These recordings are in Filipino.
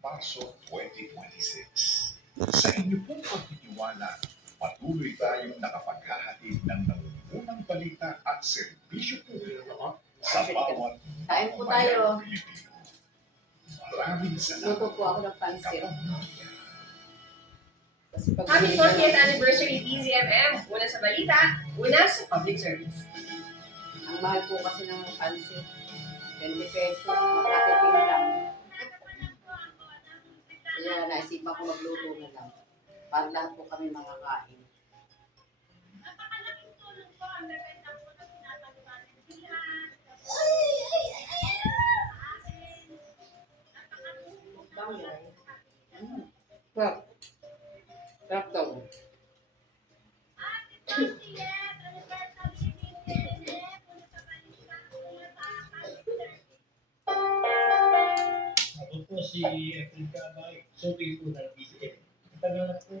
Marso 2026. Sa inyo pong pagtitiwala, patuloy tayong nakapaghahatid ng nangungunang balita at serbisyo publiko sa bawat Kain po tayo. Pilipino. Maraming salamat. Luto po ako ng pansit. Happy 40th anniversary DZMM! Una sa balita, una sa public service. Ang mahal po kasi ng pansit. 20 pesos, makatiting lang. Kaya naisipan ko magluto na lang. Para lahat po kami makakain. Sarap. Sarap daw. Ako po si Efren Cabay, showcase po ng PCM. Tagal na po,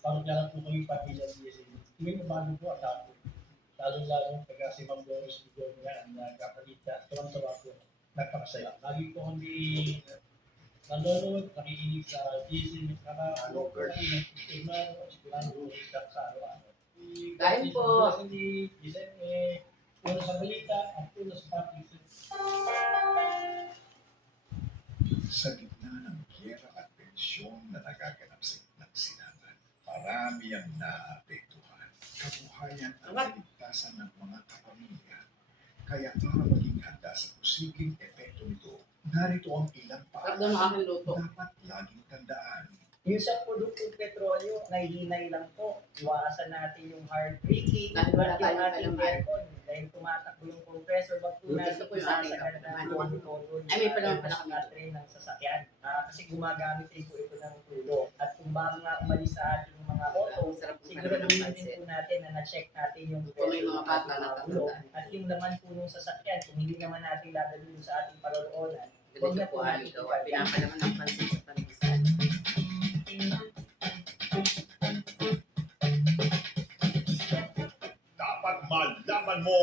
parang po kami pamilya ng PCM. Tuwing umaga po at ako. Lalo-lalo pagka si Ma'am Doris Bigor na ang kapalita, tuwang-tuwa po, nagpakasaya. Lagi po kami nanonood, nakikinig sa PCM, nakakalo po kami ng PCM, sigurado sa araw-araw. Kain po. Ni PCM, una sa balita at una sa public service. Sa gitna ng giyera at tensyon na nagaganap sa gitnang silangan, marami ang naapektuhan. Kabuhayan at kaligtasan ng mga kapamilya. Kaya para maging handa sa posibleng epekto nito, narito ang ilang Sarap daw ng paalala aking luto. dapat laging tandaan. Yung sa produktong petrolyo, nahihinay lang po. Iwasan natin yung hard braking, Dahil wala at yung tayong ating palaman. aircon. Dahil tumatakbo yung compressor, wag po natin Ito po yung ating isasagad na ano. todo Ay, may palaman pala kami. train ng sasakyan. Kasi gumagamit rin po ito ng tulo. At kung bago nga umalis sa ating mga auto, Ang sarap po pala ng siguraduhin pansit. din po natin na na-check natin yung Kung may mga bata na ulo. tatandaan. At yung laman po nung sasakyan, kung hindi naman natin dadalhin sa ating paloonan, Ganito po ang ito. Pinapalaman ng pansit sa pangisan. Dapat malaman mo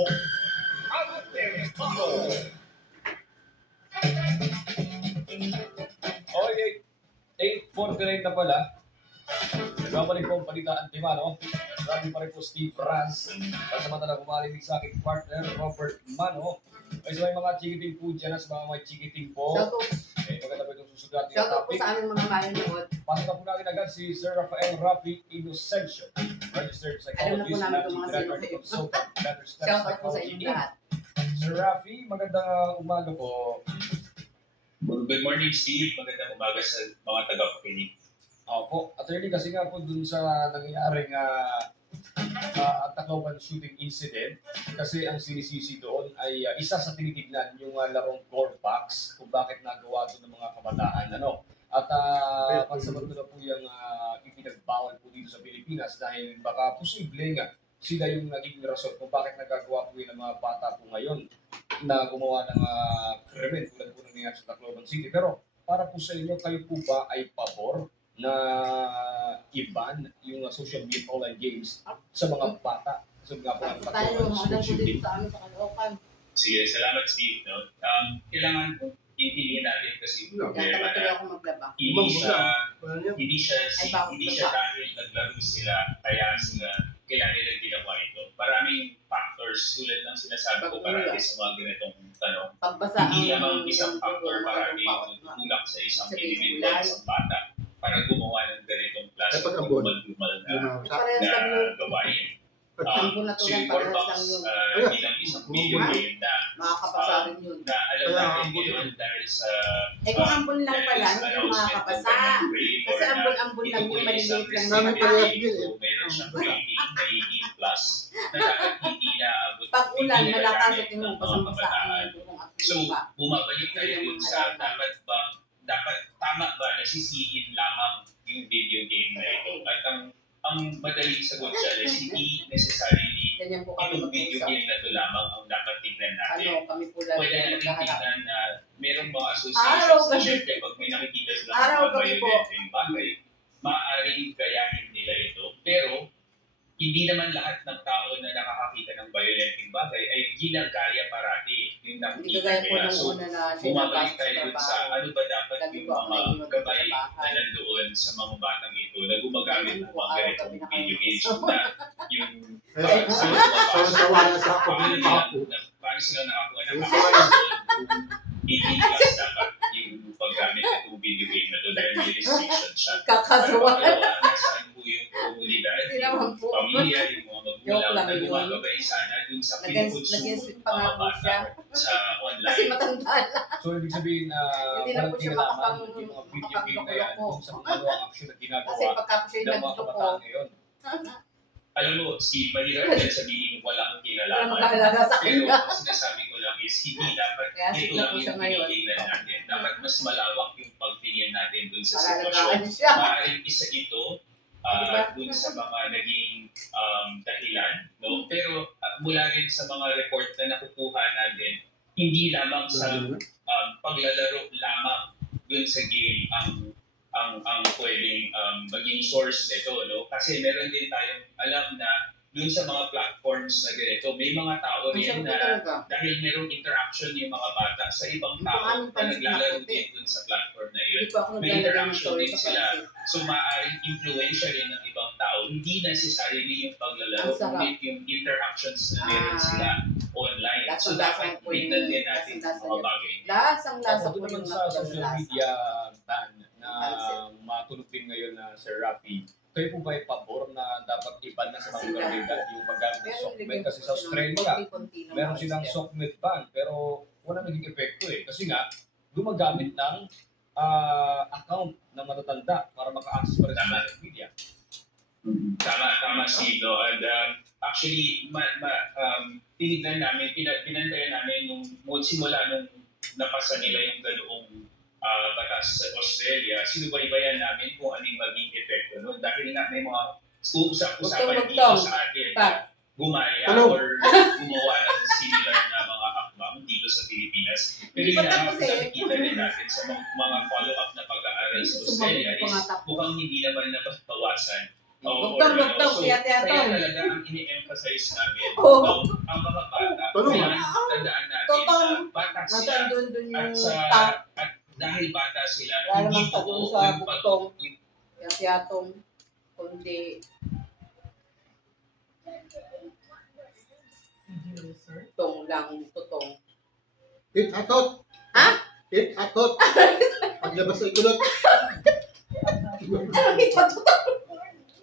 ang Terestado. Okay, 8:49 na pala. Nagbabalik po ang balita Antimano. Sabi pa rin po Steve Franz. Kasamantala kumalinig sa aking partner, Robert Mano. Ay sa may mga chikiting po dyan, sa mga may chikiting po. Shoutout Maganda po itong susugat ng shoutout po topic. sa aming mga manonood. Pasok na po natin agad si Sir Rafael Rafi Inocencio, registered Alam na po psychologist, namin kung managing mga director sino. consultant, Better Steps Shoutout po sa Psychology inyong Inc. lahat. Sir Rafi, magandang umaga po. Good morning, Steve. Magandang umaga sa mga taga-pakinig. Opo, attorney, kasi nga po dun sa nangyayaring Tacloban shooting incident, kasi ang sinisisi doon ay isa sa tinitignan yung larong Corvax, kung bakit nagawa doon ng mga kabataan. At pansamantala po yung ipinagbawal po dito sa Pilipinas dahil baka posible nga sila yung naging rason kung bakit nagagawa po yun ng mga bata po ngayon na gumawa ng krimen tulad po ng nangyari sa Tacloban City. Pero para po sa inyo, kayo po ba ay pabor na i-ban yung social media online games sa mga bata? So nga po ang Tayo, Tacloban mga po shooting. dito sa amin sa Caloocan. Sige, salamat, Steve. No? Kailangan intindihin natin kasi Kaya problema tamad tuloy na ako maglaba. hindi siya Ay, bakit hindi ba? siya dahil naglaro sila kaya sila kailangan nila ginawa ito. Maraming factors tulad ng sinasabi ko parati sa mga ganitong tanong. Pagbasa Hindi ang lamang isang factor parati yung tulak sa isang individual, isang bata para gumawa ng ganitong klase ng dumal na Parehas lang yun. gawain. Ampun na So tulad, yung parehas Corvax lang yun. bilang isang video game na Makakapasa rin yun. na alam natin ngayon dahil sa Eh kung ampun lang pala, hindi yung makakapasa. Kasi ambon-ambon lang yung maliliit lang naman yung mata. meron siyang rating na 18 plus na dapat hindi naabot. Pag ulan, hindi malakas nagagamit at yung ng mga basang-basa kabataan. ang kung at So, lupa. bumabalik tayo dun sa dapat tama ba na sisihin lamang yung video game na ito? At ang madaling sagot dyan is hindi necessarily Ganyan po kami itong video mag-usap. game na ito lamang ang dapat tignan natin. Kami po lang Pwede natin magkaharap. tignan na merong mga Araw associations na kami. syempre pag may nakikita sila Araw mga kami po. violent bagay, maaaring gayahin nila ito. Pero hindi naman lahat ng tao na nakakakita ng violent bagay ay ginagaya parati yung Hindi nakikita kagaya po nila. nung So, una na bumabalik sinabas tayo sa dun sa trabaho. ano ba dapat Lagi yung po ako mga naiiwan gabay sa bahay. na nandoon sa mga batang ito na gumagamit ng mga ganitong Araw-gabi na video kayo games kasama. na yung Kaya, sawa-sawa na sa ako paano ng nila, ako. paano sila nakakuha ng Sawa-sawa na. kung 18 plus dapat yung paggamit ng itong video game na to dahil may restriction siya. Kakasuhan. Pangalawa, nasaan po yung komunidad, Hindi naman yung po. pamilya, yung mga Joke magulang lang na yun. gumagabay sana dun sa Nag-sweet pinukonsumo pa ng nga mga po bata siya. sa online. Kasi matanda na. So, ibig sabihin, Hindi na walang po siya kinalaman makapang- yung mga video game na yan makapagloko-loko. kung sa mga manuang action na Kasi ginagawa pagka po siya ng mga nagloko, kabataan ngayon. Alam mo, Steve, mahirap din sabihin walang wala kinalaman. magkahalaga sa Pero kanya. ang sinasabi ko lang is hindi dapat Kaya ito sigla lang po yung siya ngayon. tinitingnan natin. Dapat mas malawak yung pagtingin natin dun sa Para sitwasyon. alagaan siya. Maaaring isa ito Diba? dun sa mga naging dahilan. No? Pero mula rin sa mga report na nakukuha natin, hindi lamang sa paglalaro lamang dun sa game ang pwedeng maging source nito, no? Kasi meron din tayong alam na dun sa mga platforms na ganito, may mga tao Ang rin sarap po na talaga. dahil merong interaction yung mga bata sa ibang Hindi tao ko amin na pansin na naglalaro puti. din dun sa platform na yun. Hindi po ako May naglalagay ng interaction story din sa sila. pansin. So maaaring influential rin ng ibang tao. Hindi necessarily yung paglalaro, Ang sarap. kundi yung interactions na meron Ah. sila online. So dapat Lasang-lasang po yung- tignan din natin yung lasang-lasa mga yun. bagay. Lasang-lasa Ako po doon yung naman sa social napaglalasa. media ban na Pansin. matulog din ngayon na Sir Rafi. Kayo po ba ay pabor na dapat iban na sa mga Sila. komunidad yung paggamit ng Pero sockmed? nilagyan Kasi po sa siya ng Australia, konti-konti ng meron mga silang step. sockmed ban pero wala naging epekto eh. Kasi nga, gumagamit ng account ng matatanda para maka-access pa rin sa Tama. social media. Tama Steve, no? And actually, tinignan namin, pinantayan namin nung simula nung napasa nila yung ganoong batas sa Australia, sinubaybayan namin kung anong maging epekto nun. Dahil nga may mga usap-usapan dito Bugtong-bugtong. sa atin Pa. na gumaya Tanong. or gumawa ng similar na mga hakbang dito sa Pilipinas. Pero Hindi pa yun nga, tapos eh. nakikita rin natin sa mga follow-up na pag-aaral sa Australia Sumagot pa is nga tapos. mukhang hindi naman nabawasan. Bugtong-bugtong, So, tiya-tiya kaya tong. talaga ang ini-emphasize namin, Oo. ang mga bata, Tanong. kailangan tandaan natin Totoo. na bata sila Nasaan doon at yung at dahil bata sila, Wala hindi namang tagong buo sa yung bugtong. Yatong, kundi tutong lang, tutong. Hit hatot. Ha? Hit hatot. Paglabas sa ikulot. Anong hitatot?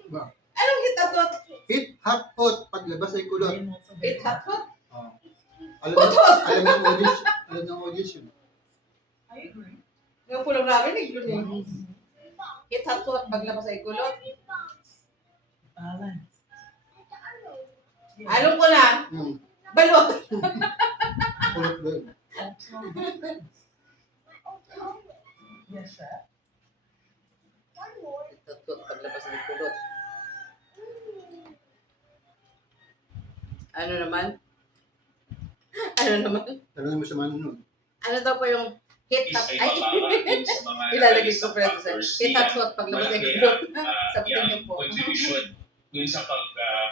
Ba? Anong hitatot? Hit hatot. Paglabas sa ikulot. Hitatot? Alam mo, alam ng audition. Alam ng audition. Yung kulang narinig yun eh. Hitatot, paglabas sa ikulot. Alam ko na, balot. Kulot doon. Hitatot, paglabas sa ikulot. Ano naman? Ano naman? Tanong mo sa manunod. Ano daw po yung hit is tap? ay Ay, mababa dun sa mga ilalagay naging ko pa sa factors hit bilang tap paglabas sa malaki ikulot. ang, Sabihin niyo yung po. contribution dun sa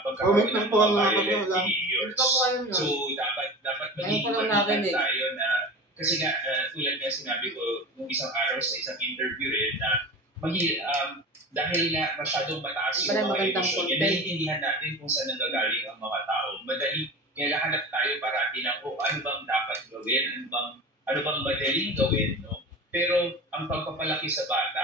Comment lang po ang mga violent kapatid. behaviors. Ito po kayo So, yun. dapat Ngayon maging ko lang maliban narinig. tayo na, kasi nga, tulad nga sinabi ko, nung isang araw sa isang interview rin, na dahil nga masyadong mataas Ang yung pala mga magandang emisyon, content. naiintindihan natin kung saan nanggagaling ang mga tao. Madali, kaya hanap tayo parati na, ano bang dapat gawin, ano bang madaling gawin, no? Pero ang pagpapalaki sa bata,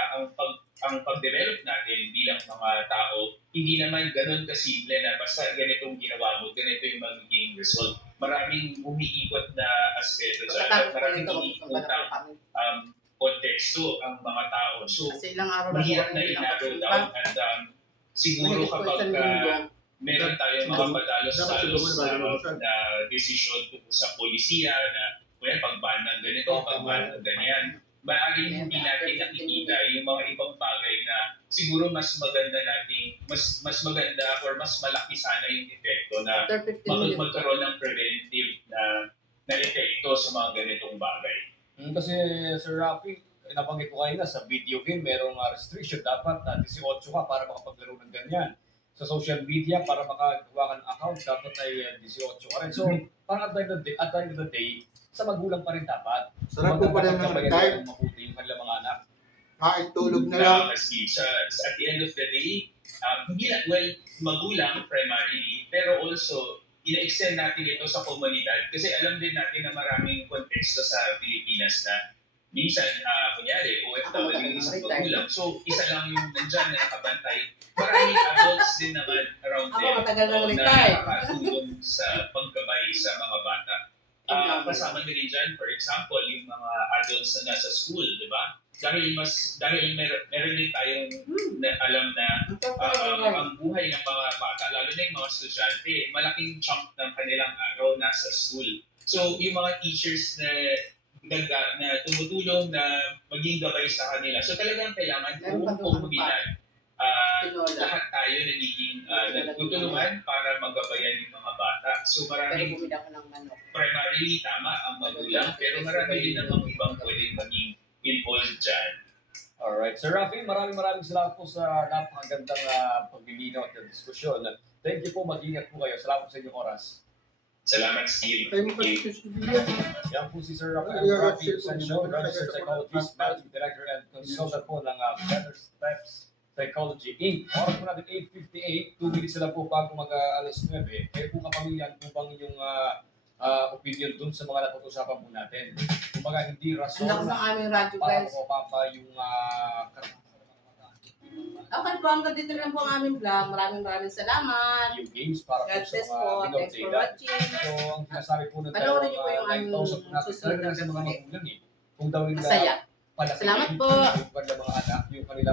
ang pag-develop natin bilang mga tao, hindi naman ganun kasimple na basta ganitong ginawa mo, ganito yung magiging result. Maraming umiikot na aspeto dyan, at Pagkatapos po maraming nito, gusto ko na iniikotang po kami. konteksto ang mga tao. So, Kasi ilang araw na po mahirap kami na hindi i-narrow nakasipa. down at siguro Mahigit po kapag isang linggo. meron tayong mga padalos-dalos na desisyon tungkol sa polisiya na pag-ban ng ganito, pag-ban ng ganyan. Maaaring hindi natin nakikita yung mga ibang bagay na siguro mas maganda natin, mas maganda or mas malaki sana yung epekto na After 15 minutes. magkaroon ng preventive na epekto sa mga ganitong bagay. Kasi Sir Rafi, nabanggit ko kayo na sa video game, merong restriction. Dapat 18 ka para makapaglaro ng ganyan. Sa social media, para makagawa ka ng account, dapat ay 18 ka rin. So, parang at the end of the day, sa magulang pa rin dapat. Sarap po pala ng Magpapagabayan type. ng mabuti yung kanilang mga anak. Kahit tulog na lang. maski at the end of the day, hindi na, well, magulang primarily, pero also, ina-extend natin ito sa komunidad kasi alam din natin na maraming konteksto sa Pilipinas na minsan, kunyari, OFW yung isang magulang, so isa lang yung nandyan na nakabantay. Maraming adults din naman around Ako, there matagal nang na retire. nakakatulong sa paggabay sa mga bata. Kasama na rin dyan, for example, yung mga adults na nasa school, di ba? Dahil meron din tayong alam na ang buhay ng mga bata, lalo na yung mga estudyante, malaking chunk ng kanilang araw nasa school. So, yung mga teachers na tumutulong na maging gabay sa kanila. So, talagang kailangan buong komunidad. Lahat tayo nagiging nagtutulungan para magabayan yung mga bata. So maraming primarily tama ang magulang, pero marami din namang ibang pwedeng maging involved dyan. Alright. Sir Rafi, maraming salamat po sa napakagandang paglilinaw at diskusyon. Thank you po, mag-ingat po kayo. Salamat po sa inyong oras. Salamat, Steve. Tayo mo kasi Steve. Yan po si Sir Rafi Sancho, registered psychologist, managing director and consultant po ng Better Steps Psychology Inc. Oras po natin 8:58, 2 minutes na po bago mag-alas 9. Kayo po kapamilya, ano po bang inyong opinion dun sa mga napag-usapan po natin? Kumbaga hindi rason Ang ng aming radyo, para guys. mapapa yung Okay po, hanggang dito lang po ang aming vlog. Maraming salamat. yung games para po God sa bless mga po. minor Thanks for data. watching. So, ang sinasabi po ng Panoorin niyo po yung dalawang aming 9,000 po natin, susunod talaga na sa mga vlog. magulang eh. Kung daw nila Masaya. palaki Salamat po. yung kanilang mga anak, yung kanilang